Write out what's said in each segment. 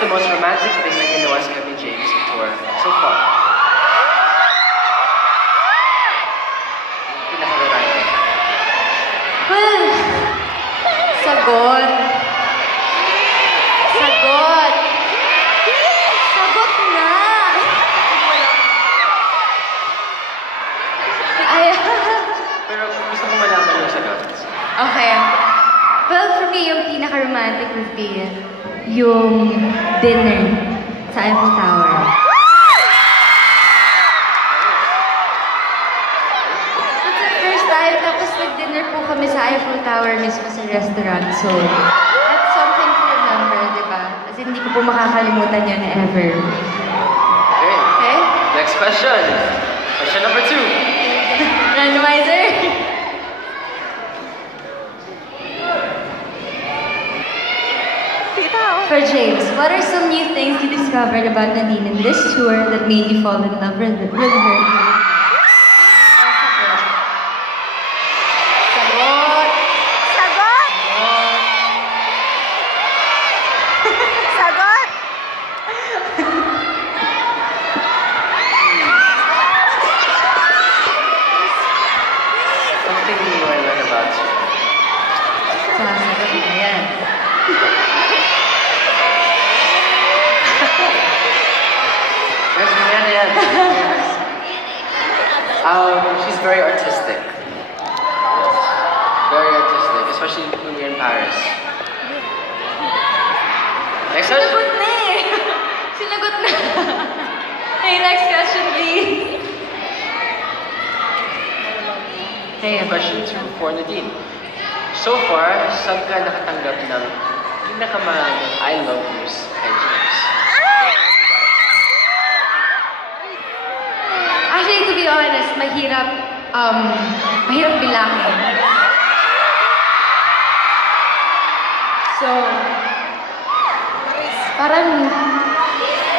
the most romantic thing na ginawa sa Kevin James tour so far? Pinaka-romantic. Well, sagot. Sagot. Sagot na. Ay. Pero gusto ko malaman yung sagot. Okay. Well, for me, yung pinaka-romantic would be yung dinner sa Eiffel Tower. It's the first time, tapos nag-dinner po kami sa Eiffel Tower mismo sa restaurant. So, that's something to remember, di ba? Kasi hindi ko po makakalimutan yun ever. Okay. Okay? Next question. Question number 2. Randomizer? For James, what are some new things you discovered about Nadine in this tour that made you fall in love with her? Sagot! Sagot! Sagot! Something new I learned about you. Sasagot na yan. Yes, mangyari yan. She's very artistic. Very artistic, especially when we're in Paris. Next question. Sinagot na eh! Sinagot na! Hey, next question, please. Hey, Question 2 for Nadine. So far, saan ka nakatanggap ng pinakamaraming I love yous kay James? Actually, to be honest, mahirap bilangin. So, parang,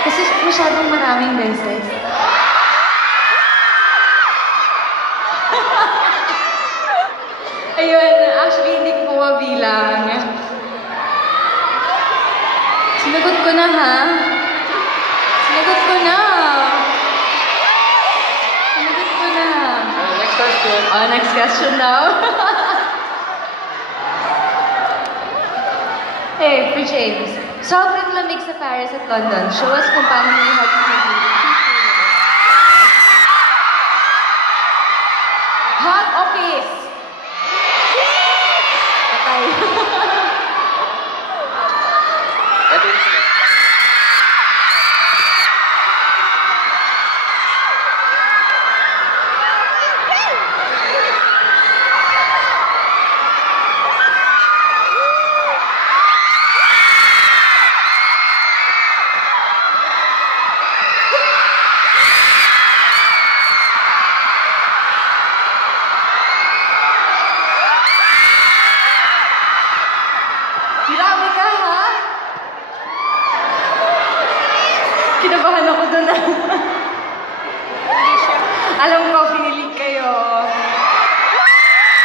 kasi masyadong maraming beses. Ayun, actually, hindi ko po mabilang. Sinagot ko na, ha? Sinagot ko na. Sinagot ko na. Next question. Oh, next question now. Hey, for James. Sobrang lamig sa Paris at London. Show us kung paano mo ihag sa sarili. Hug o kiss? Patay. Ito yung sinagot. Grabe ka, ha? Kinabahan ako doon, ha? Alam ko, pinilig kayo.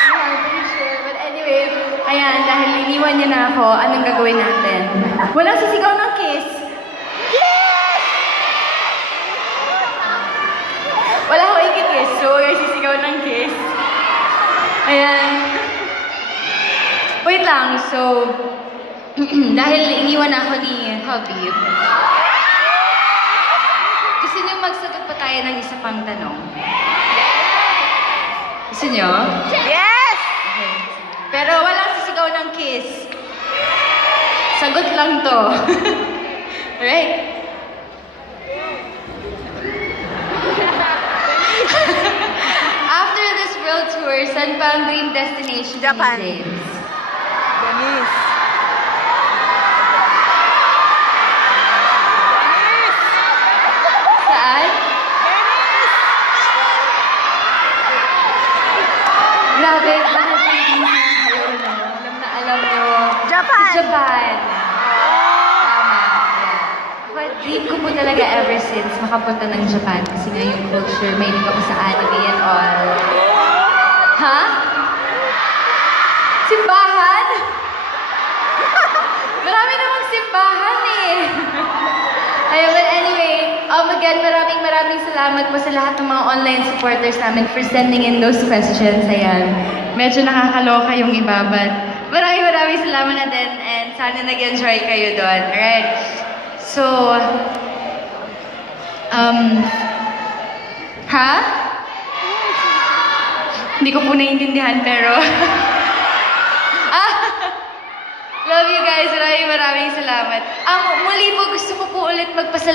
I'm pretty sure. But anyway, ayan, dahil iniwan niya na ako, anong gagawin natin? Walang sisigaw ng kiss. Yes! Wala ko ikikiss, so yung sisigaw ng kiss. Ayan. Wait lang, so, dahil iniwan ako ni Habib, gusto niyo magsagot pa tayo ng isa pang tanong? Gusto niyo? Yes! Okay. Pero walang sisigaw ng kiss. Sagot lang to. Alright? After this world tour, saan pa ang dream destination Japan. ni James? Denise. Saan? Grabe, bakit hindi na kayo, no? Alam na alam nyo. Japan. Japan. Tama. Yeah. But dream ko po talaga ever since makapunta ng Japan kasi nga yung culture, may ako sa anime and all. Ha? Simbahan? Marami namang simbahan eh. Ayun, but anyway, again, maraming salamat po sa lahat ng mga online supporters namin for sending in those questions. Ayan. Medyo nakakaloka yung iba, but maraming salamat na din and sana nag-enjoy kayo doon. Alright. So, Hindi ko po naiintindihan, pero... Love you guys. Maraming salamat. Muli po, gusto ko po ulit magpasalamat.